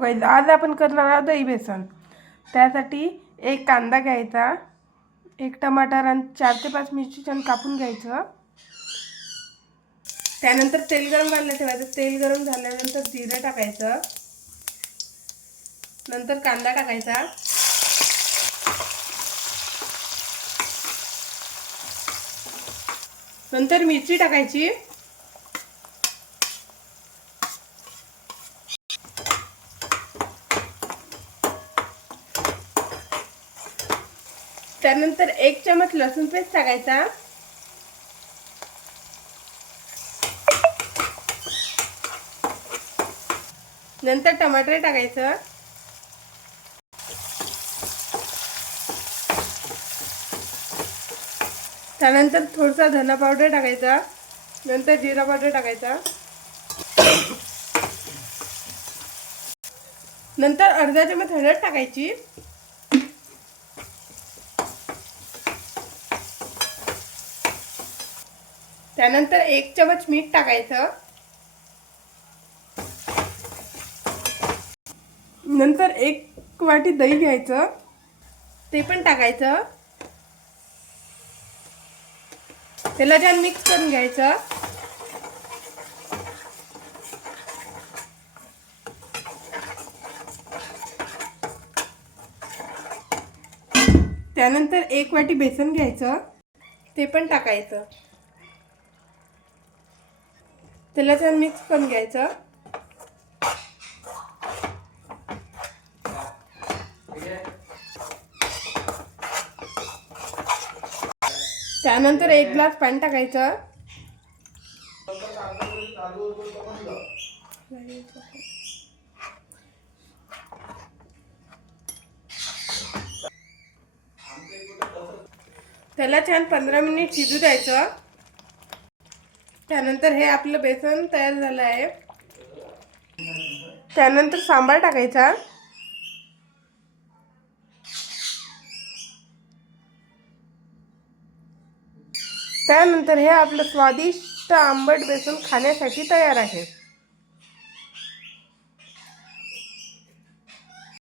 आज आपण करणार आहोत दही बेसन। त्यासाठी एक कांदा घ्यायचा, एक टमाटर आणि 4 ते 5 मिरची छान कापून घ्यायचं। त्यानंतर तेल गरम करायला ठेवायचं। तेल गरम झाल्यानंतर जिरे टाकायचं, नंतर कांदा टाकायचा, नंतर मिरची टाकायची, त्यानंतर 1 चमच लसूण पेस्ट टाकायचा, नंतर टमाटर टाकायचं, त्यानंतर थोडासा धना पावडर टाकायचा, नंतर जिरा पावडर टाकायचा, नंतर अर्धा चमच हळद टाकायची, त्यानंतर 1 चमच मीठ टाकायचं, नंतर 1 वाटी दही घ्यायचं, ते पण टाकायचं, त्याला छान मिक्स करून घ्यायचं। त्यानंतर 1 वाटी बेसन घ्यायचं, ते पण टाकायचं, त्याला छान मिक्स करून घ्यायचं। त्यानंतर 1 ग्लास पाणी टाकायचं, त्याला छान 15 मिनिट शिजू द्यायचं। त्यानंतर हे आपलं बेसन तयार झालं आहे। त्यानंतर सांबार टाकायचा, त्यानंतर हे आपलं स्वादिष्ट आंबट बेसन खाण्यासाठी तयार आहे।